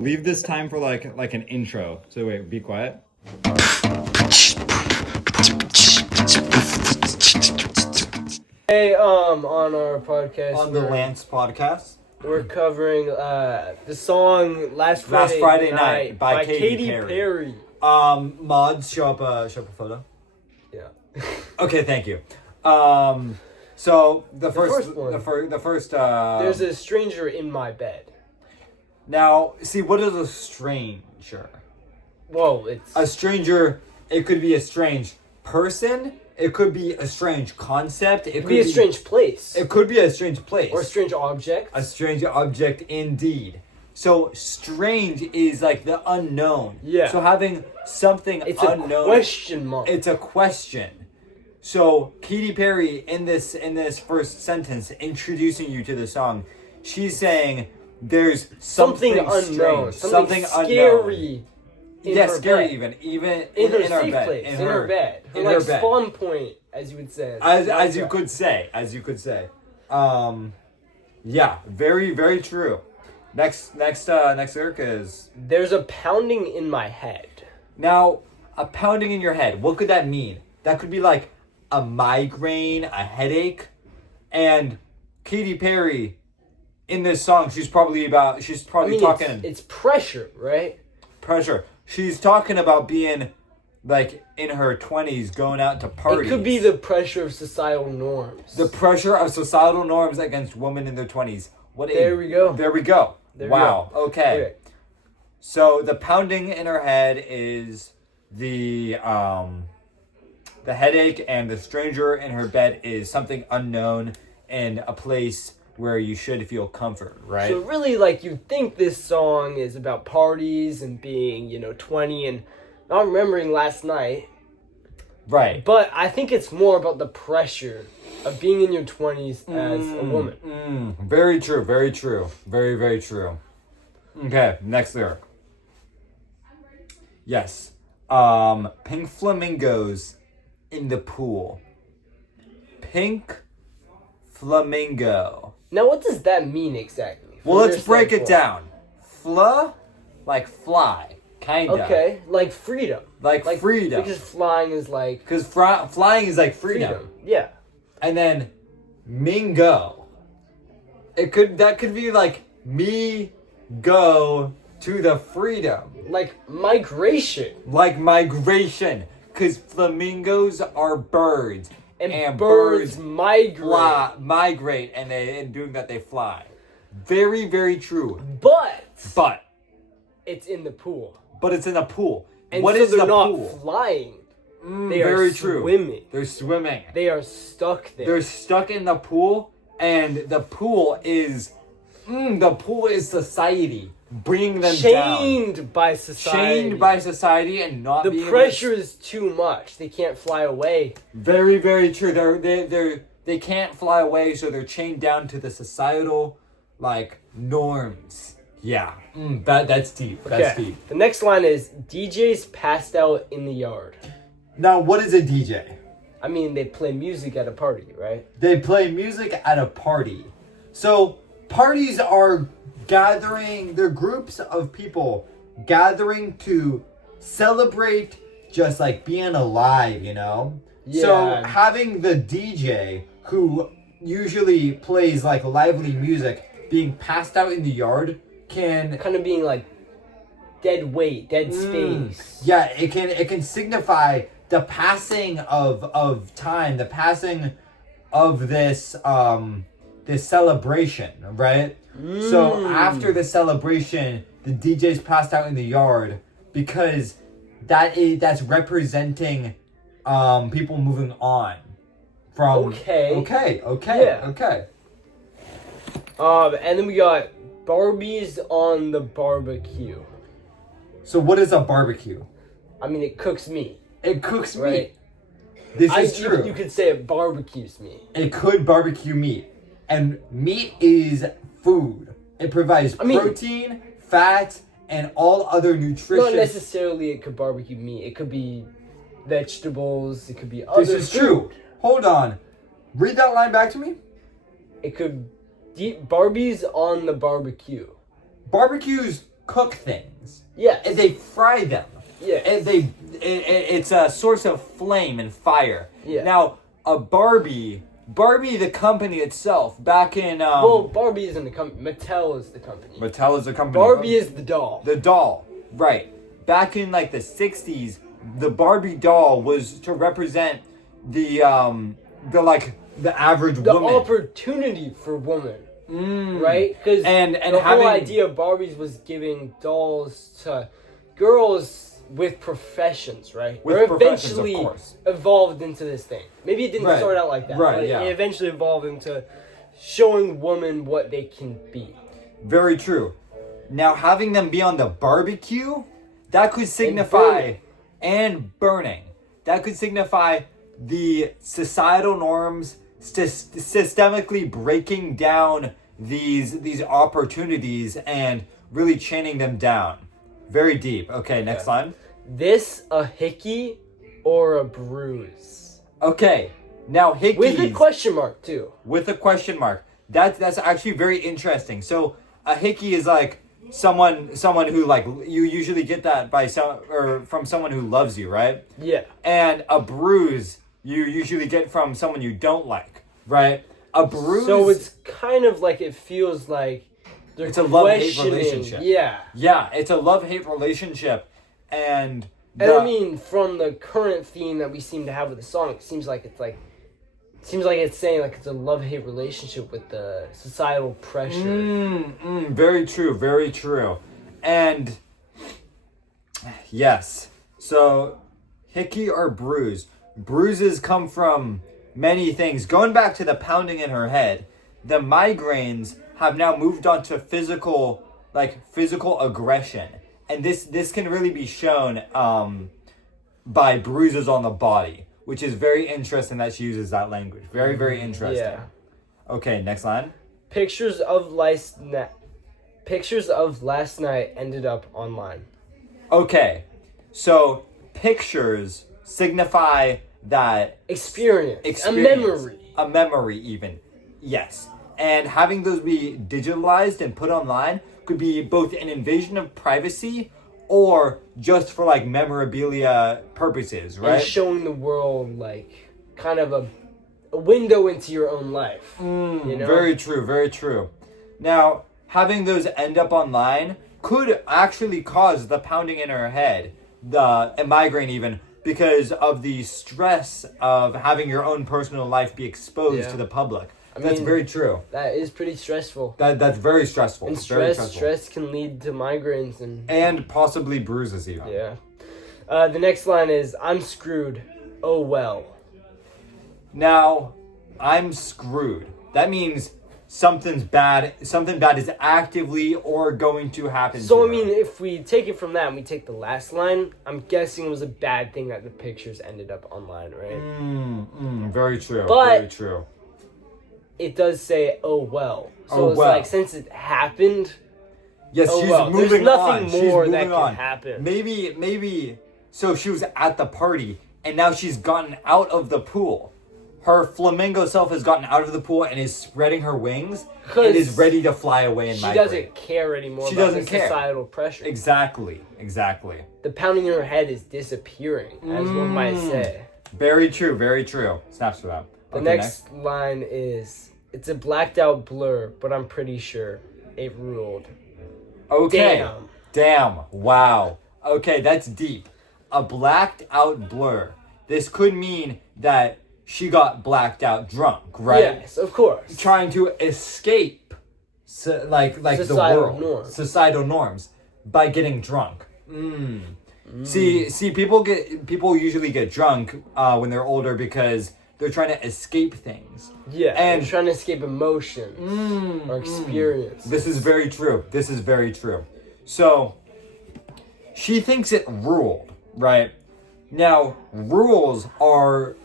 Leave this time for like an intro. So wait, be quiet. Hey, on our podcast, On the Lance podcast. we're covering the song "Last Friday Night" by Katy Perry. Mods, show up a photo. Yeah. Okay, thank you. So the first one. the first. There's a stranger in my bed. Now, see, what is a stranger? Whoa, it's A stranger. It could be a strange person. It could be a strange concept. It could be a strange place. It could be a strange place. Or a strange object. A strange object, indeed. So strange is like the unknown. Yeah. So having something It's unknown. a question mark. It's a question. So Katy Perry in this first sentence introducing you to the song, she's saying there's something unknown, strange, something unknown. scary. In Yes, her scary bed. even In her our safe bed, place, in her bed, in her her like bed. spawn point, as you would say. As you could say, yeah, very very true. Next lyric is There's a pounding in my head. now a pounding in your head. What could that mean? That could be like a migraine, a headache, and Katy Perry in this song, she's probably talking It's pressure, right? pressure. She's talking about being like in her 20s, going out to parties. It could be the pressure of societal norms. The pressure of societal norms against women in their 20s. There we go. There we go. There we wow. go. Okay. So the pounding in her head is the headache, and the stranger in her bed is something unknown and a place where you should feel comfort, right? So really, like, you think this song is about parties and being, 20 and not remembering last night. Right. But I think it's more about the pressure of being in your 20s as a woman. Very true. Very true. Very, very true. Okay, next lyric. Yes. Pink flamingos in the pool. Pink flamingo. Now, what does that mean exactly? Well, from let's your break it standpoint? down. Like fly, kind of. Okay, like freedom. Like freedom. Because flying is like Because flying is like freedom. Yeah. And then mingo. That could be like me go to the freedom. Like migration. Like migration. Because flamingos are birds. And birds migrate. Migrate, and in doing that they fly. Very, very true. But It's in the pool. in a pool. And What so is they're the not pool? flying. They Very are true. swimming. They're swimming. They are stuck there. They're stuck in the pool, and the pool is society bringing them down. chained by society. Chained by society and not the being pressure is too much. They can't fly away. Very, very true. They can't fly away, so they're chained down to the societal norms. Yeah, that's deep. That's Okay. deep. The next line is DJ's passed out in the yard. Now, what is a DJ? I mean, they play music at a party, right? They play music at a party. So parties are gathering. They're groups of people gathering to celebrate just like being alive, So Yeah. having the DJ who usually plays like lively music being passed out in the yard can Kind of being like dead weight, dead space. yeah, it can signify the passing of time, the passing of this this celebration, right? So after the celebration, the DJ's passed out in the yard because that's representing people moving on from Okay. Yeah. Okay. And then we got Barbies on the barbecue. So what is a barbecue? I mean, it cooks meat. It cooks meat. Right. This is true. You could say it barbecues meat. It could barbecue meat. And meat is food. It provides protein, fat, and all other nutrition. Not necessarily it could barbecue meat. It could be vegetables. It could be other This is food. true. Hold on. Read that line back to me. It could Barbies on the barbecue. Barbecues cook things. Yes. And they fry them. Yes. And it's a source of flame and fire. Yeah. Now, a Barbie, the company itself, back in well, Barbie isn't the company. Mattel is the company. Mattel is a company. Barbie is the doll. The doll, right. Back in like the 60s, the Barbie doll was to represent the average the woman. opportunity for women. Right? Because and the having, whole idea of Barbies was giving dolls to girls with professions, right? With or professions, of eventually course. evolved into this thing. Maybe it didn't Right. start out like that. Right, but yeah. It eventually evolved into showing women what they can be. Very true. Now, having them be on the barbecue, that could signify and burning. That could signify the societal norms, systemically breaking down these opportunities and really chaining them down. Very deep. Okay, next line. This a hickey or a bruise? Okay, now hickeys. With a question mark, too. With a question mark. That's actually very interesting. So a hickey is like someone who like you usually get that from someone who loves you, right? Yeah. And a bruise you usually get from someone you don't like, right? A bruise. So it's kind of like it feels like they're It's a love-hate questioning- relationship. Yeah. Yeah, it's a love-hate relationship, and And I mean, from the current theme that we seem to have with the song, it seems like it's saying like it's a love-hate relationship with the societal pressure. Very true, very true. And yes, so hickey or bruise. Bruises come from many things. Going back to the pounding in her head, the migraines have now moved on to physical aggression. And this can really be shown by bruises on the body, which is very interesting that she uses that language. Very, very interesting. Yeah. Okay, next line. Pictures of last night ended up online. Okay, so pictures signify that Experience. A memory. A memory even. Yes. And having those be digitalized and put online could be both an invasion of privacy or just for like memorabilia purposes, right? And showing the world like kind of a window into your own life. You know? Very true, very true. Now, having those end up online could actually cause the pounding in her head, a migraine even, because of the stress of having your own personal life be exposed to the public. That's mean, very true. That is pretty stressful. That's very stressful. And Very stressful. stress can lead to migraines And possibly bruises even. yeah. The next line is, I'm screwed. Oh well. Now, I'm screwed. That means something bad is actively or going to happen. So, to I her. mean, if we take it from that and we take the last line, I'm guessing it was a bad thing that the pictures ended up online, right? Very true. But- very true. It does say, oh well. So Oh, it's well. like, since it happened, Yes, oh, she's well. moving There's nothing on. She's more moving that can on. happen. Maybe. So she was at the party, and now she's gotten out of the pool. Her flamingo self has gotten out of the pool and is spreading her wings and is ready to fly away and she migrate. doesn't care anymore She about doesn't the care. societal pressure. Exactly. The pounding in her head is disappearing, as one might say. Very true. Very true. Snaps for that. The Okay, next line is, it's a blacked out blur, but I'm pretty sure it ruled. Okay. Damn. Damn. Wow. Okay, that's deep. A blacked out blur. This could mean that she got blacked out drunk, right? Yes, of course. Trying to escape the Societal world. norms. Societal norms by getting drunk. See, people usually get drunk when they're older because they're trying to escape things. Yeah, And- and trying to escape emotions or experience. This is very true. This is very true. So, she thinks it ruled, right? Now, rules are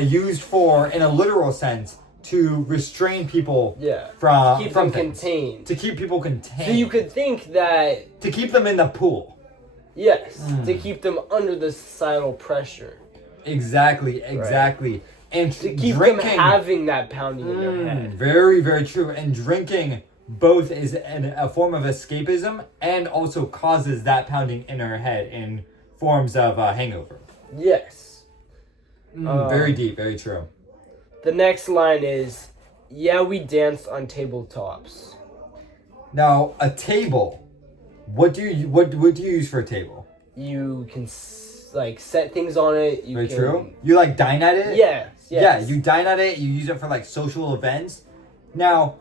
used for, in a literal sense, to restrain people from keep from them things. contained. To keep people contained. So you could think that, to keep them in the pool. yes, to keep them under the societal pressure. Exactly. And To keep drinking, them having that pounding in their head. Very, very true. And drinking both is a form of escapism and also causes that pounding in her head in forms of hangover. Yes. Very deep, very true. The next line is, "Yeah, we danced on tabletops." Now, a table. What do you use for a table? You can like set things on it. You Very can, true. You like dine at it? Yes. Yeah, you dine at it. You use it for like social events. Now,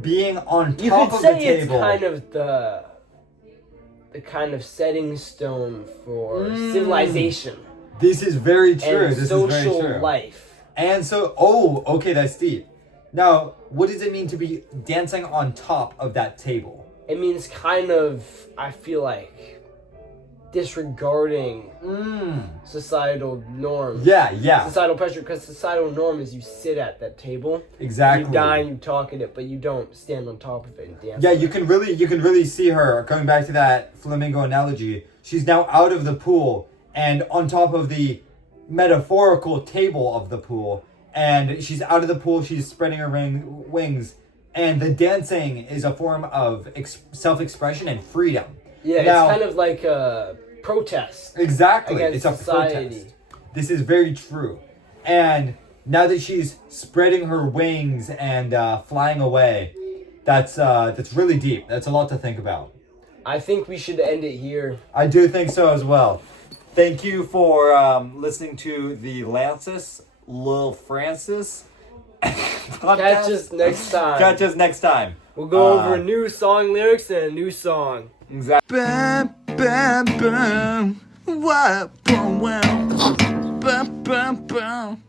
being on You top could of the say it's table. kind of the kind of setting stone for civilization This is very true. and This social is very true. life. And so, okay, that's deep. Now, what does it mean to be dancing on top of that table? It means kind of, I feel like, disregarding societal norms. Yeah, Societal pressure, because societal norm is you sit at that table, exactly. you dine, you talk at it, but you don't stand on top of it and dance. Yeah, you can really see her going back to that flamingo analogy. She's now out of the pool and on top of the metaphorical table of the pool, and she's out of the pool. She's spreading her wings, and the dancing is a form of self-expression and freedom. Yeah, Now- it's kind of like a protest. Exactly, Against it's a society. protest. This is very true, and now that she's spreading her wings and flying away, that's really deep. That's a lot to think about. I think we should end it here. I do think so as well. Thank you for listening to the Lancis Lil Francis podcast. Catch us next time. Catch us next time. We'll go over new song lyrics and a new song. Exactly. Bam, bam, bam. What? Boom, wow. Bam, bam, bam.